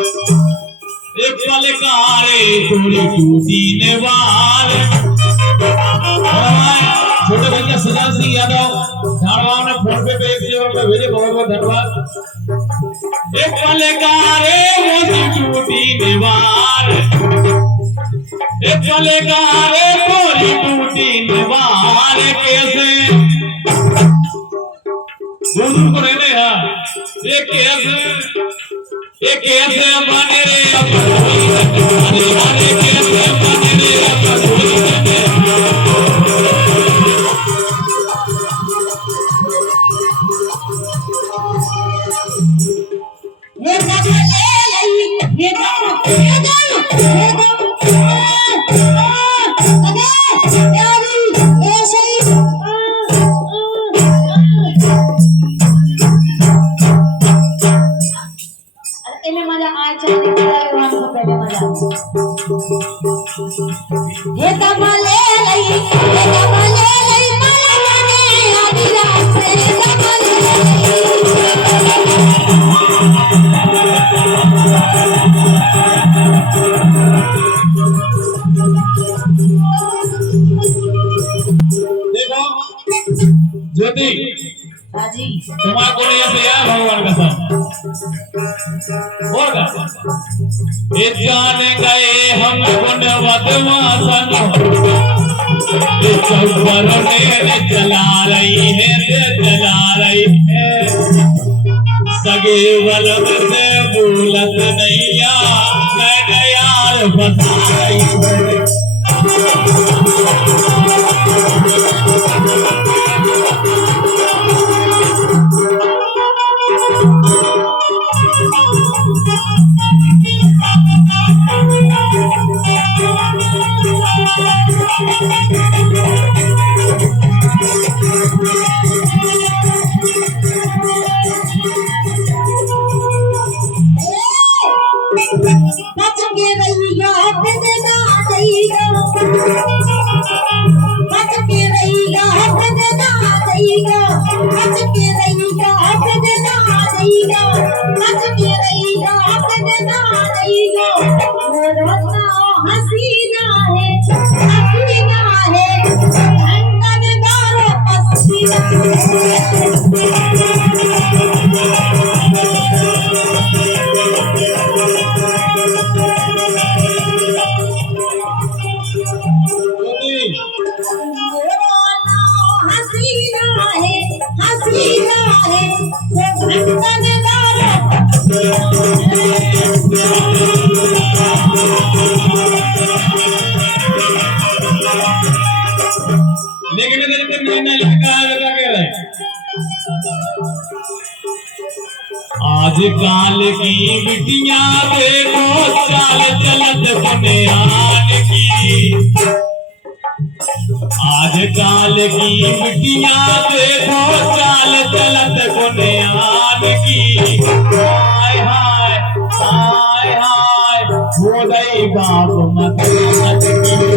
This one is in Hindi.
एक पल कारे थोड़ी टूटी नेवार। छोटे बच्चा सजाद सिंह यादव झाड़वाओं ने फोन पे 1 रुपये भेजे, बहुत बहुत धन्यवाद। एक पल कारे मोदी टूटी नेवार, एक पल कारे थोड़ी टूटी नेवार। कैसे दूर को रहने हैं ये कैसे बने रे अपन अरे अरे कैसे बने रे अपन ये गाना ले लई ये गाना अबे यारी ऐसे ही इन्हें मजा आए चलने का हम को पहले मजा ये कमले लई माला माने आधी रात से कमले देखो ज्योति हाजी तुम्हारे को ऐसे यार भगवान का सब और का ये जान गए हम गुण बदमाशन ये चौपर ने चला रही है सगे वलब से बोलत नहीं यार बता रही है। बच के रहिया बदना देगा बच के रहिया बदना देगा बच के रहिया बदना देगा बच के रहिया बदना देगा रोना हसीना है धड़कन दारो पसीना हसीना है धड़कन दारो लेकिन नहीं लड़का लगा के रहे आजकल की बिटियां देखो चाल चलत बुनियान की आजकल की बिटियां देखो चाल चलत बुनियान की हाय हाय हाय हाय हो गई बाप मत की